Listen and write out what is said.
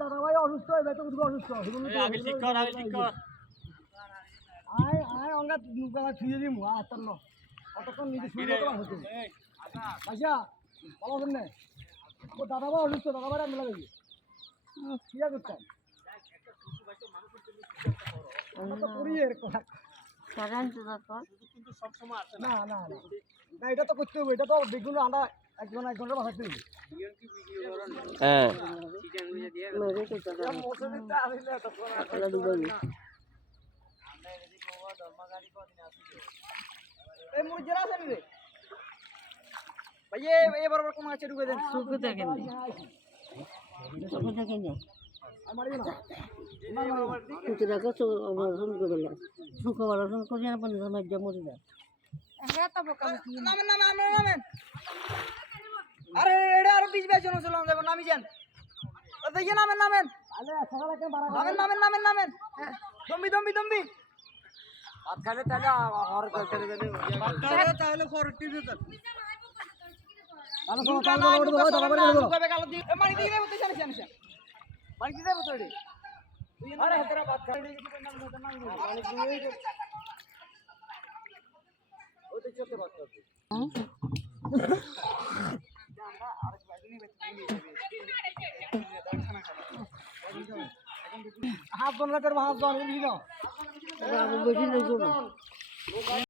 দাদা ভাই অসুস্থ হয়ে যাবে, তো অসুস্থ আগে ঠিক কর, আগে ঠিক কর। আয় আয় অঙ্গা নুকা ছুঁয়ে দিমু আতার ন কতক্ষণ নিজে শুয়ে তো হচ্ছে আচ্ছা ভালো আছেন না? ও দাদা ভাই অসুস্থ, দাদা ভাই আমি লাগাই কি করতাম আমরা তো করি এর কথা না না না এটা তো করতে হবে, এটা তো বেগুন আদা এক ঘন্টা বাঁচাতে হবে। হ্যাঁ এই মুড়ি জেলা আছে রে ভাই, এই বরাবর কোন আছে ঢুকে দেন সুখে দেখেন সুখে দেখেন আমার না কিছু দেখো অপারেশন করে সুখ অপারেশন করে না পঞ্চাশ মধ্যে মরে যায় নামেন নামেন নামেন আরে এটা আর 20 22 জন চলন যাব নামি যান ওই নামেন নামেন আলে সকালে কেন বাড়া নামেন নামেন নামেন নামেন দম্বি দম্বি দম্বি ভাত খাইলে তাহলে আর করে দেন ভাত খাইলে তাহলে ফরটি দিতে আলো সব কাল বড় বড় দাদা বাড়ি বড় কবে কাল দি মারি দিই রে বলতে জানিস জানিস মারি দিই রে বলতে আরে হেতরা ভাত খাইলে কি নাম নাম মারি দিই ওই তো চলতে ভাত খাবে হাত বন্ধ করে হাত বন্ধ করে দিও বেশি